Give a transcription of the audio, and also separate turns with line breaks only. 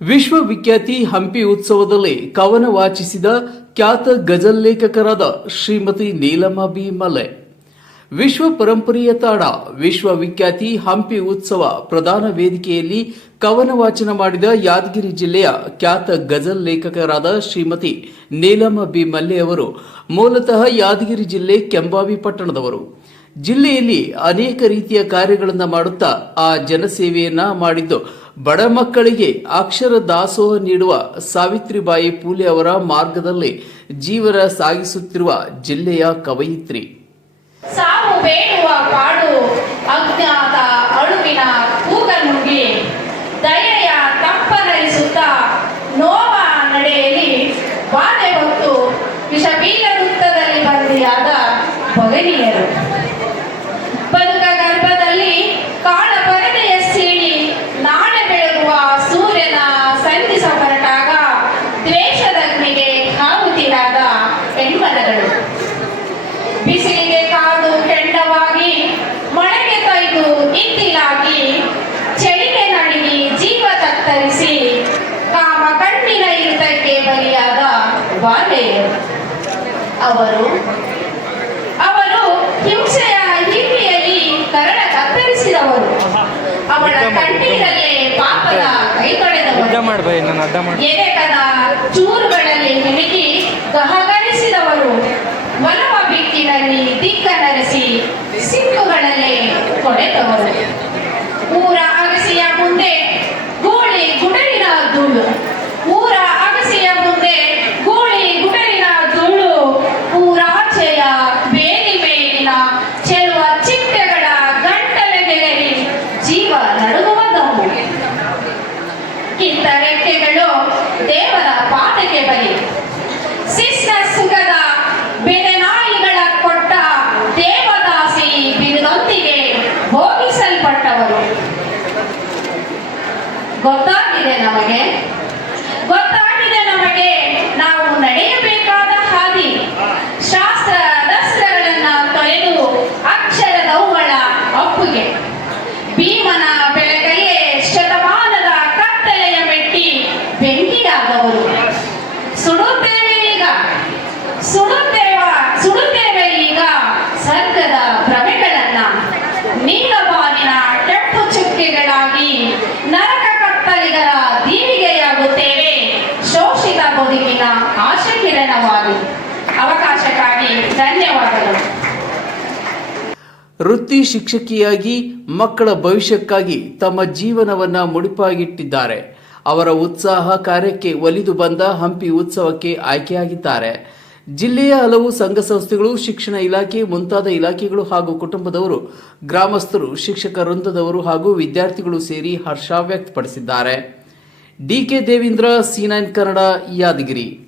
ವಿಶ್ವವಿಖ್ಯಾತಿ ಹಂಪಿ ಉತ್ಸವದಲ್ಲಿ ಕವನ ವಾಚಿಸಿದ ಖ್ಯಾತ ಗಜಲ್ ಲೇಖಕರಾದ ಶ್ರೀಮತಿ ನೀಲಮ್ಮ ಬಿ. ಮಲೆ ವಿಶ್ವ ಪರಂಪರೆಯ ತಾಣ, ವಿಶ್ವವಿಖ್ಯಾತಿ ಹಂಪಿ ಉತ್ಸವ ಪ್ರಧಾನ ವೇದಿಕೆಯಲ್ಲಿ ಕವನ ವಾಚನ ಮಾಡಿದ ಯಾದಗಿರಿ ಜಿಲ್ಲೆಯ ಖ್ಯಾತ ಗಜಲ್ ಲೇಖಕರಾದ ಶ್ರೀಮತಿ ನೀಲಮ ಬಿ. ಮಲ್ಲೆ ಅವರು, ಮೂಲತಃ ಯಾದಗಿರಿ ಜಿಲ್ಲೆ ಕೆಂಬಾವಿ ಪಟ್ಟಣದವರು. ಜಿಲ್ಲೆಯಲ್ಲಿ ಅನೇಕ ರೀತಿಯ ಕಾರ್ಯಗಳನ್ನು ಮಾಡುತ್ತಾ ಆ ಜನಸೇವೆಯನ್ನ ಮಾಡಿದ್ದು ಬಡ ಮಕ್ಕಳಿಗೆ ಅಕ್ಷರ ದಾಸೋಹ ನೀಡುವ ಸಾವಿತ್ರಿಬಾಯಿ ಪೂಲೆ ಅವರ ಮಾರ್ಗದಲ್ಲಿ ಜೀವನ ಸಾಗಿಸುತ್ತಿರುವ ಜಿಲ್ಲೆಯ ಕವಯಿತ್ರಿ.
ಸಾವು ಬೇಡುವ ಪಾಡು ಅಜ್ಞಾತ ಅಳುವಿನ ಕೂಗ ನುಗ್ಗಿ ದಯೆಯ ತಪ್ಪನರಿಸುತ್ತ ನೋವ ನಡೆಯಲ್ಲಿ ಬಾಧೆ ಹೊತ್ತು ಬಂದಿಯಾದ ಬಗನಿಯರು ದ್ವೇಷದಗ್ನಿಗೆ ಹಾವುತಿರಾದ ಬೆಂಬಲಗಳು. ಬಿಸಿಲಿಗೆ ಕಾದು ಕೆಂಡವಾಗಿ ಮಳೆಗೆ ತೈದು ಇತ್ತಿಲಾಗಿ ಚಳಿಗೆ ನಡುಗಿ ಜೀವ ತತ್ತರಿಸಿ ಕಾಮ ಕಣ್ಣಿನ ಇರ್ತಕ್ಕೆ ಬಲಿಯಾದ ಬಾಲೆಯರು ಅವರು ಅವರು ಹಿಂಸೆಯ ಹಿರಿಯಲ್ಲಿ ಕರಡ ಕತ್ತರಿಸಿದವರು. ಅವಳ ಕಣ್ಣೀರಲ್ಲೇ
ಅಡ್ಡ ಮಾಡ್ಬೈ ನಾನು ಅಡ್ಡ ಮಾಡಿ
ಚೂರುಗಳಲ್ಲಿ ಹಿಣುಕಿ ಗಹಗರಿಸಿದವರು ಒಲವ ಬಿಟ್ಟಿನಲ್ಲಿ ದಿಕ್ಕ ನರೆಸಿ ಸಿಕ್ಕುಗಳಲ್ಲೇ ಕೊಡೆದವರು ಕಿತ್ತರೆಕ್ಕೆಗಳು ದೇವರ ಪಾದಕ್ಕೆ ಬಲಿ. ಶಿಷ್ಟ ಸುಖದ ಬೆದೆನಾಯಿಗಳ ಕೊಟ್ಟ ದೇವದಾಸಿ ಬಿರುದೊಂದಿಗೆ ಭೋಗಿಸಲ್ಪಟ್ಟವರು. ಗೊತ್ತಾಗಿದೆ ನಮಗೆ. ಗೊತ್ತಾಗಿದೆ ಸುಡುತ್ತೇವ, ಸುಡುತ್ತೇವೆ ಈಗ ಸ್ವರ್ಗದ ಭ್ರಮೆಗಳನ್ನ. ನೀಲಬಾನಿನ ಕೆಂಪು ಚುಕ್ಕೆಗಳಾಗಿ ನರಕ ಕತ್ತಲಿಗರ ದೀವಿಗೆಯಾಗುತ್ತೇವೆ. ಶೋಷಿತ ಬದುಕಿನ ಆಶೆ ಕಿರಣವಾಗಿ ಅವಕಾಶಕ್ಕಾಗಿ ಧನ್ಯವಾದಗಳು.
ವೃತ್ತಿ ಶಿಕ್ಷಕಿಯಾಗಿ ಮಕ್ಕಳ ಭವಿಷ್ಯಕ್ಕಾಗಿ ತಮ್ಮ ಜೀವನವನ್ನ ಮುಡಿಪಾಗಿಟ್ಟಿದ್ದಾರೆ. ಅವರ ಉತ್ಸಾಹ ಕಾರ್ಯಕ್ಕೆ ಒಲಿದು ಬಂದ ಹಂಪಿ ಉತ್ಸವಕ್ಕೆ ಆಯ್ಕೆಯಾಗಿದ್ದಾರೆ. ಜಿಲ್ಲೆಯ ಹಲವು ಸಂಘ ಸಂಸ್ಥೆಗಳು, ಶಿಕ್ಷಣ ಇಲಾಖೆ, ಮುಂತಾದ ಇಲಾಖೆಗಳು ಹಾಗೂ ಕುಟುಂಬದವರು, ಗ್ರಾಮಸ್ಥರು, ಶಿಕ್ಷಕ ವೃಂದದವರು ಹಾಗೂ ವಿದ್ಯಾರ್ಥಿಗಳು ಸೇರಿ ಹರ್ಷ ವ್ಯಕ್ತಪಡಿಸಿದ್ದಾರೆ. D K Devendra, C nine Kannada, Yadagiri.